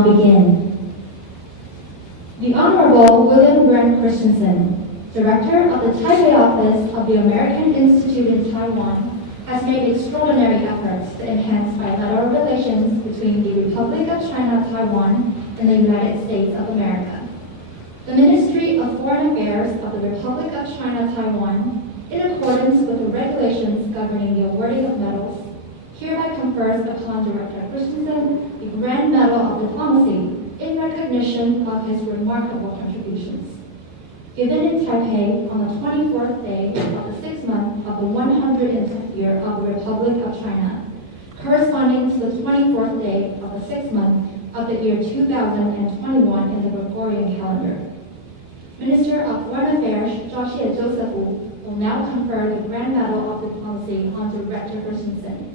now begin. The Honorable William Grant Christensen, Director of the Taipei Office of the American Institute in Taiwan, has made extraordinary efforts to enhance bilateral relations between the Republic of China, Taiwan, and the United States of America. The Ministry of Foreign Affairs of the Republic of China, Taiwan, in accordance with the regulations governing the awarding of medals, hereby confers upon Director Christensen the Grand Medal of Diplomacy in recognition of his remarkable contributions. Given in Taipei on the 24th day of the 6th month of the 110th year of the Republic of China, corresponding to the 24th day of the 6th month of the year 2021 in the Gregorian calendar. Minister of Foreign Affairs Joseph will now confer the Grand Medal of Diplomacy on Director Christensen.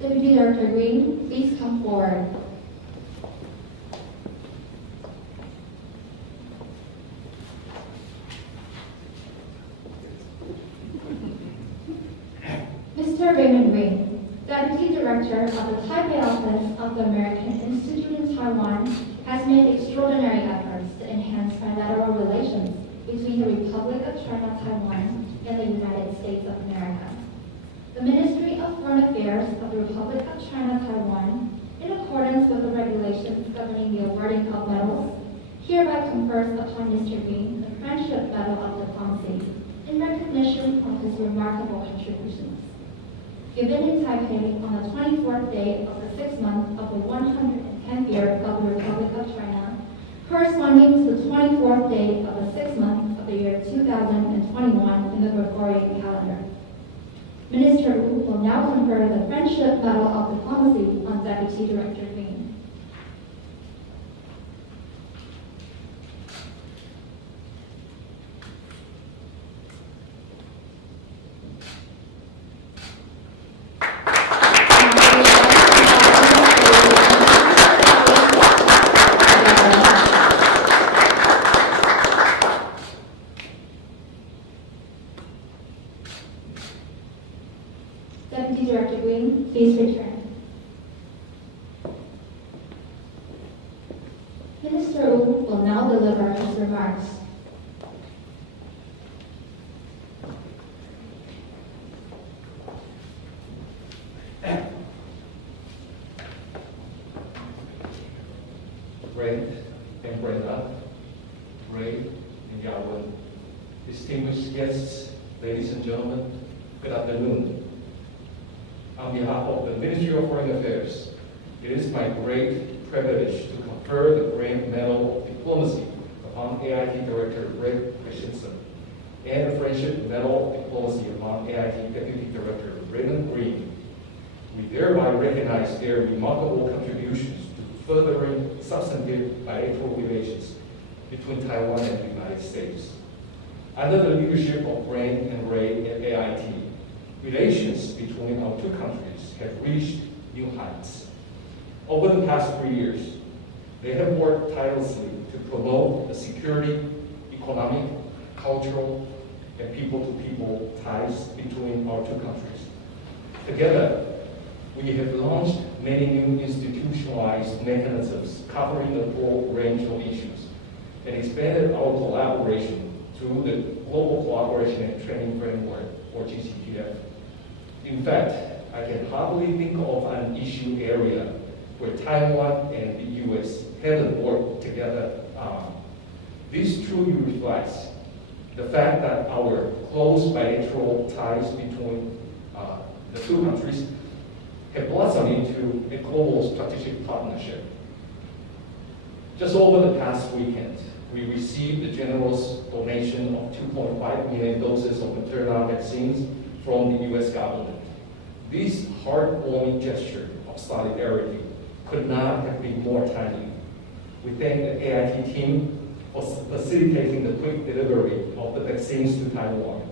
Deputy Director Green, please come forward. Mr. Raymond Green, Deputy Director of the Taipei Office of the American Institute in Taiwan, has made extraordinary efforts to enhance bilateral relations between the Republic of China, Taiwan, and the United States of America. The Ministry of Foreign Affairs of the Republic of China, Taiwan, in accordance with the regulations governing the awarding of medals, hereby confers upon Mr. Green the Friendship Medal of Diplomacy in recognition of his remarkable contributions. Given in Taipei on the 24th day of the 6th month of the 110th year of the Republic of China, corresponding to the 24th day of the 6th month of the year 2021 in the Gregorian calendar. Minister Wu will now confer the Friendship Medal of Diplomacy on Deputy Director Green. Deputy Director Green, please return. Minister Wu will now deliver his remarks. Great and Brenda, Ray and Yawon, distinguished guests, ladies and gentlemen, good afternoon. On behalf of the Ministry of Foreign Affairs, it is my great privilege to confer the Grand Medal of Diplomacy upon AIT Director Ray Christensen and the Friendship Medal of Diplomacy upon AIT Deputy Director Raymond Green. We thereby recognize their remarkable contributions to furthering substantive bilateral relations between Taiwan and the United States. Under the leadership of Grant and Ray at AIT, relations between our two countries have reached new heights. Over the past 3 years, they have worked tirelessly to promote the security, economic, cultural, and people-to-people ties between our two countries. Together, we have launched many new institutionalized mechanisms covering the full range of issues and expanded our collaboration through the Global Cooperation and Training Framework, or GCTF. In fact, I can hardly think of an issue area where Taiwan and the U.S. haven't worked together on. This truly reflects the fact that our close bilateral ties between the two countries have blossomed into a global strategic partnership. Just over the past weekend, we received a generous donation of 2.5 million doses of Moderna vaccines from the U.S. government. This heartwarming gesture of solidarity could not have been more timely. We thank the AIT team for facilitating the quick delivery of the vaccines to Taiwan.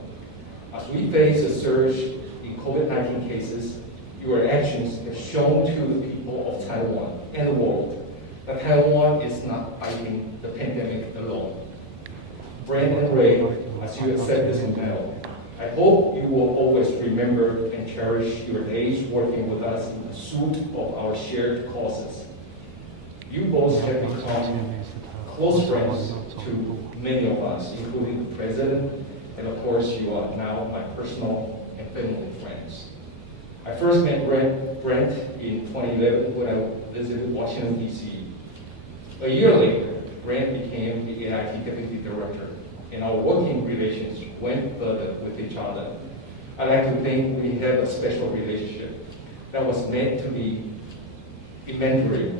As we face a surge in COVID-19 cases, your actions have shown to the people of Taiwan and the world that Taiwan is not fighting the pandemic alone. Brent and Ray, as you accept this email, I hope you will always remember and cherish your days working with us in pursuit of our shared causes. You both have become close friends to many of us, including the President, and of course you are now my personal and family friends. I first met Brent in 2011 when I visited Washington, D.C. A year later, Brent became the AIT Deputy Director, and our working relations went further with each other. I like to think we have a special relationship that was meant to be elementary.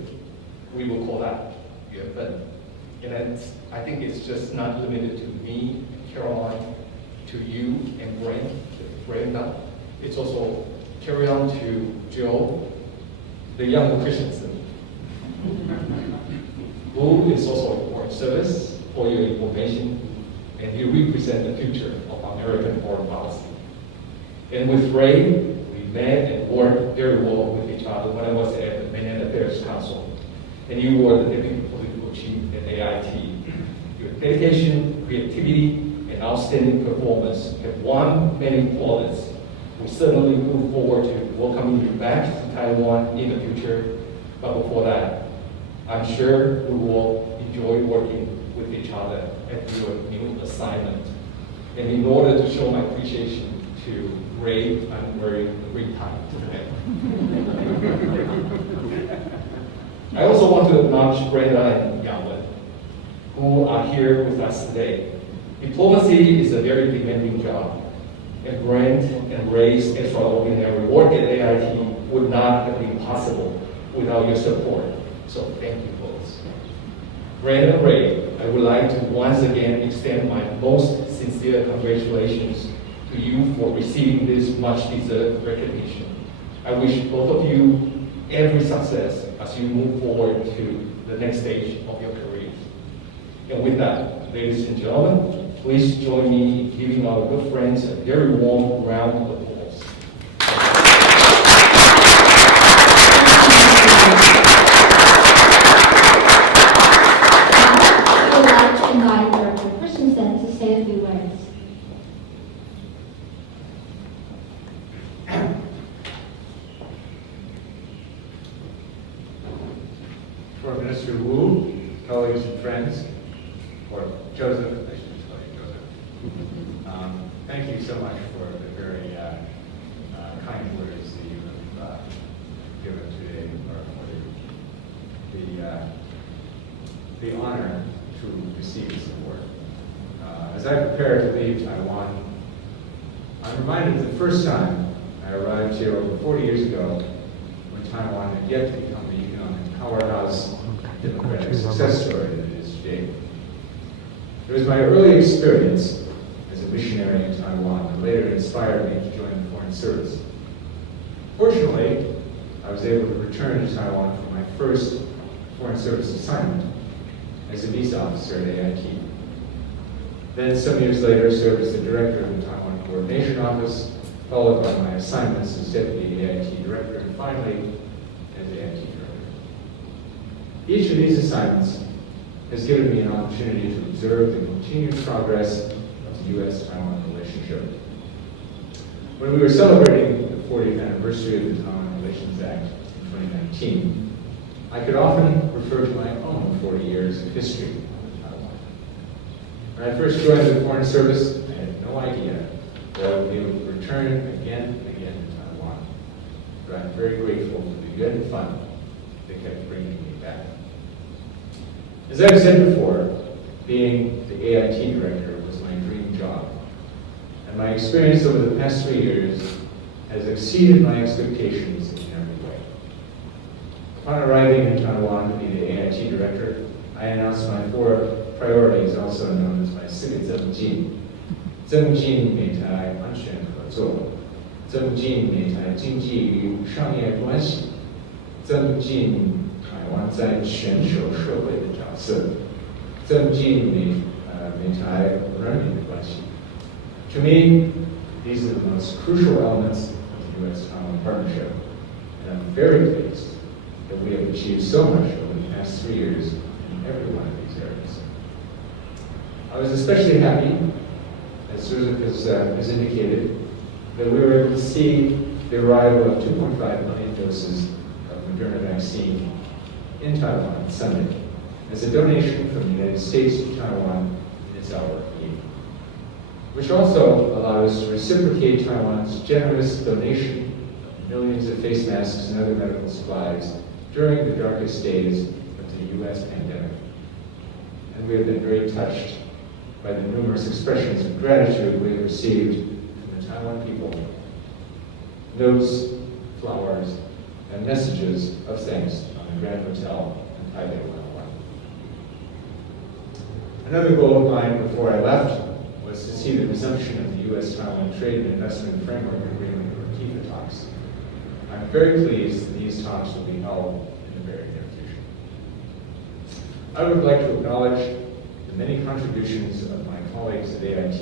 We will call that 缘分. And I think it's just not limited to me, Caroline, to you and Brenda. It's also carry on to Joe, the young Christensen, who is also a foreign service for your information, and he represents the future of American foreign policy. And with Ray, we met and worked very well with each other when I was at the Mainland Affairs Council, and you were the Deputy Political Chief at AIT. Your dedication, creativity, and outstanding performance have won many plaudits. We certainly look forward to welcoming you back to Taiwan in the future, but before that, I'm sure we will enjoy working with each other at your new assignment. And in order to show my appreciation to Ray, I'm wearing a green tie today. I also want to acknowledge Brenda and Yang, who are here with us today. Diplomacy is a very demanding job, and Brent and Ray's extraordinary work at AIT would not have been possible without your support. So thank you both. Brent and Ray, I would like to once again extend my most sincere congratulations to you for receiving this much-deserved recognition. I wish both of you every success as you move forward to the next stage of your careers. And with that, ladies and gentlemen, please join me in giving our good friends a very warm round of applause. I would like to invite Director Christensen to say a few words. For Minister Wu, colleagues and friends, or Joseph, I should call you Joseph. Thank you so much for the very kind words that you have given today, or for the honor to receive this award. As I prepare to leave Taiwan, I'm reminded of the first time I arrived here over 40 years ago, when Taiwan had yet to become the economic powerhouse democratic success story that it is today. It was my early experience as a missionary in Taiwan that later inspired me to join the Foreign Service. Fortunately, I was able to return to Taiwan for my first Foreign Service assignment as a visa officer at AIT. Then, some years later, served as the director of the Taiwan Coordination Office, followed by my assignments as Deputy AIT Director, and finally, as AIT Director. Each of these assignments has given me an opportunity to observe the continued progress of the U.S.-Taiwan relationship. When we were celebrating the 40th anniversary of the Taiwan Relations Act in 2019, I could often refer to my own 40 years of history in Taiwan. When I first joined the Foreign Service, I had no idea that I would be able to return again and again to Taiwan. But I'm very grateful for the good and fun that kept bringing me back. As I've said before, being the AIT director was my dream job. And my experience over the past 3 years has exceeded my expectations in every way. Upon arriving in Taiwan to be the AIT director, I announced my 4 priorities, also known as my 4个增进。增进美台安全合作，增进美台经济与商业关系，增进台湾在全球社会的角这么近你美台人民的关系。To me, these are the most crucial elements of the U.S.-Taiwan partnership, and I'm very pleased that we have achieved so much over the past 3 years in every one of these areas. I was especially happy, as Susan has indicated, that we were able to see the arrival of 2.5 million doses of Moderna vaccine in Taiwan on Sunday as a donation from the United States to Taiwan in its hour of need, which also allowed us to reciprocate Taiwan's generous donation of millions of face masks and other medical supplies during the darkest days of the U.S. pandemic. And we have been very touched by the numerous expressions of gratitude we have received from the Taiwan people. Notes, flowers, and messages of thanks on the Grand Hotel in Taipei 101. Another goal of mine before I left was to see the resumption of the U.S.-Taiwan Trade and Investment Framework Agreement, or TIFA talks. I'm very pleased that these talks will be held in the very near future. I would like to acknowledge the many contributions of my colleagues at AIT,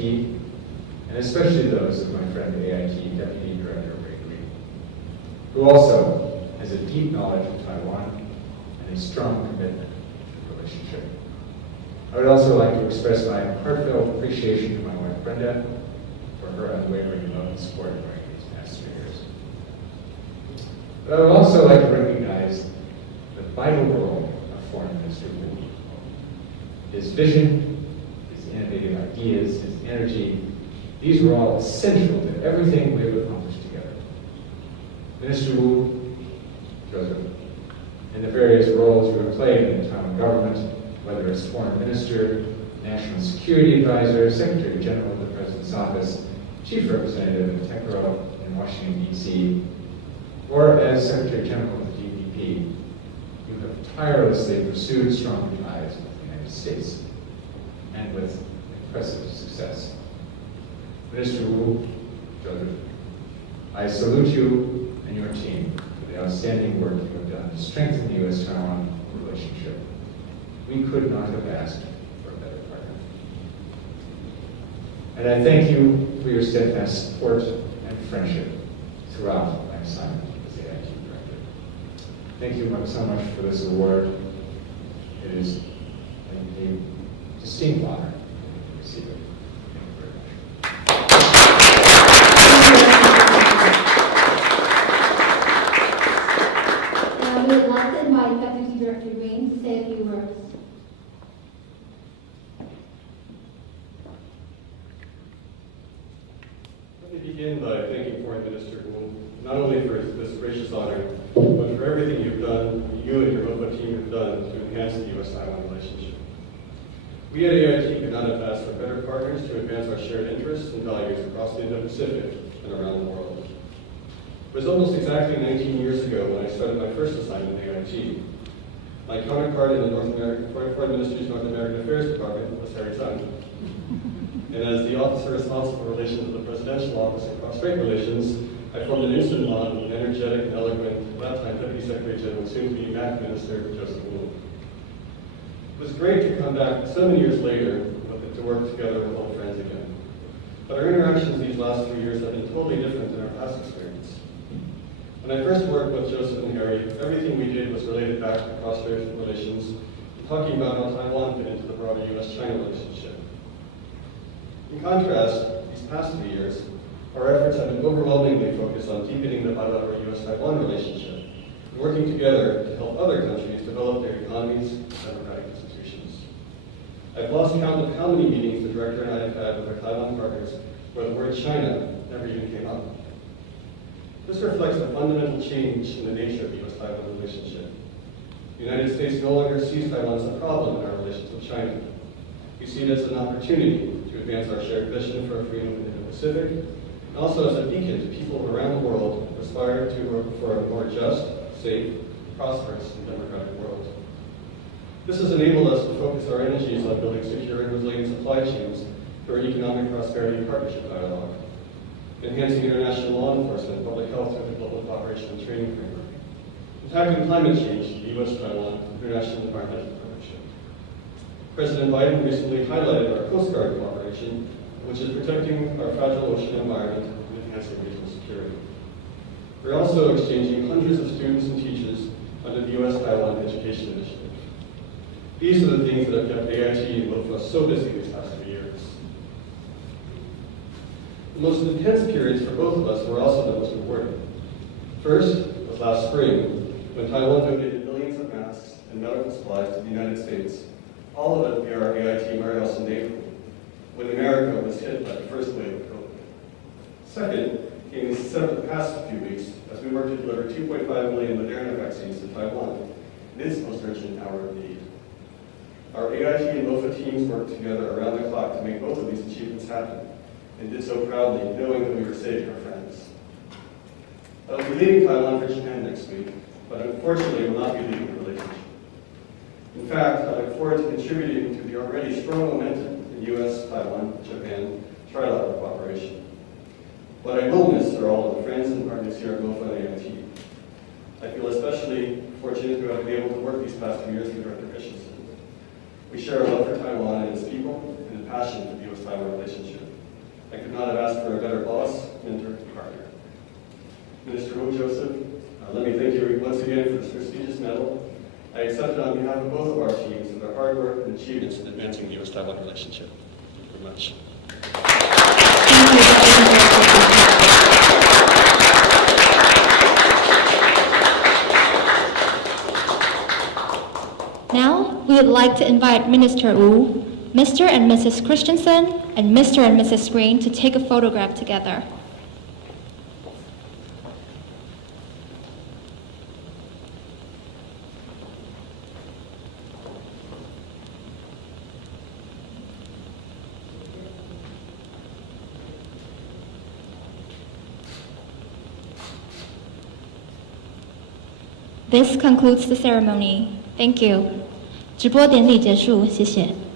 and especially those of my friend AIT Deputy Director Ray Green, who also has a deep knowledge of Taiwan and a strong commitment to the relationship. I would also like to express my heartfelt appreciation to my wife Brenda for her unwavering love and support during these past 3 years. But I would also like to recognize the vital role of Foreign Minister Wu. His vision, his innovative ideas, his energy, these were all essential to everything we have accomplished together. Minister Wu, Joseph, in the various roles you have played in the Taiwan government, whether as Foreign Minister, National Security Advisor, Secretary General of the President's Office, Chief Representative of TECRO in Washington, D.C., or as Secretary General of the DPP, you have tirelessly pursued strong ties with the United States, and with impressive success. Minister Wu, Joseph, I salute you and your team for the outstanding work you have done to strengthen the U.S.-Taiwan relationship. We could not have asked for a better partner. And I thank you for your steadfast support and friendship throughout my assignment as AIT Director. Thank you so much for this award. It is a distinct honor to receive it. Thank you very much. Now we would like to invite Deputy Director Green to say a few words. Let me begin by thanking Foreign Minister Wu, not only for this gracious honor, but for everything you've done, you and your OPA team have done to enhance the U.S.-Taiwan relationship. We at AIT could not have asked for better partners to advance our shared interests and values across the Indo-Pacific and around the world. It was almost exactly 19 years ago when I started my first assignment at AIT. My counterpart in the Foreign Ministry's North American Affairs Department was Harry Tsang. And as the officer responsible for relations of the Presidential Office and Cross-Strait Relations, I formed an instant bond with an energetic and eloquent, at that time Deputy Secretary General and soon-to-be MAC Minister, Joseph Wu. It was great to come back so many years later to work together with old friends again. But our interactions these last 3 years have been totally different than our past experience. When I first worked with Joseph and Harry, everything we did was related back to cross-strait relations, talking about how Taiwan fit into the broader U.S.-China relationship. In contrast, these past 3 years, our efforts have been overwhelmingly focused on deepening the bilateral U.S.-Taiwan relationship and working together to help other countries develop their economies and democratic institutions. I've lost count of how many meetings the Director and I have had with our Taiwan partners where the word China never even came up. This reflects a fundamental change in the nature of the U.S.-Taiwan relationship. The United States no longer sees Taiwan as a problem in our relations with China. We see it as an opportunity to advance our shared vision for freedom in the Pacific, and also as a beacon to people around the world who aspire to work for a more just, safe, prosperous, and democratic world. This has enabled us to focus our energies on building secure and resilient supply chains through our economic prosperity and partnership dialogue, enhancing international law enforcement and public health through the Global Cooperation and Training Framework, and tackling climate change, the U.S.-Taiwan International Environmental Partnership, President Biden recently highlighted our Coast Guard cooperation, which is protecting our fragile ocean environment and enhancing regional security. We're also exchanging hundreds of students and teachers under the U.S.-Taiwan Education Initiative. These are the things that have kept AIT and both of us so busy these past few years. The most intense periods for both of us were also the most rewarding. First was last spring, when Taiwan donated millions of masks and medical supplies to the United States, all of it via our AIT warehouse in Naples, when America was hit by the first wave of COVID. Second came the past few weeks as we worked to deliver 2.5 million Moderna vaccines to Taiwan in its most urgent hour of need. Our AIT and MOFA teams worked together around the clock to make both of these achievements happen, and did so proudly, knowing that we were saving our friends. I will be leaving Taiwan for Japan next week, but unfortunately will not be leaving the relationship. In fact, I look forward to contributing to the already strong momentum in U.S., Taiwan, Japan trilateral cooperation. What I will miss are all of the friends and partners here at MOFA and AIT. I feel especially fortunate to have been able to work these past few years with Director Christensen. We share a love for Taiwan and its people, and a passion for the U.S.-Taiwan relationship. I could not have asked for a better boss, mentor, and partner. Minister Wu Joseph, let me thank you once again for this prestigious medal. I accept it on behalf of both of our teams for their hard work and achievements in advancing the U.S.-Taiwan relationship. Thank you very much. Now, we would like to invite Minister Wu, Mr. and Mrs. Christensen, and Mr. and Mrs. Green to take a photograph together. This concludes the ceremony. Thank you. 直播典礼结束，谢谢。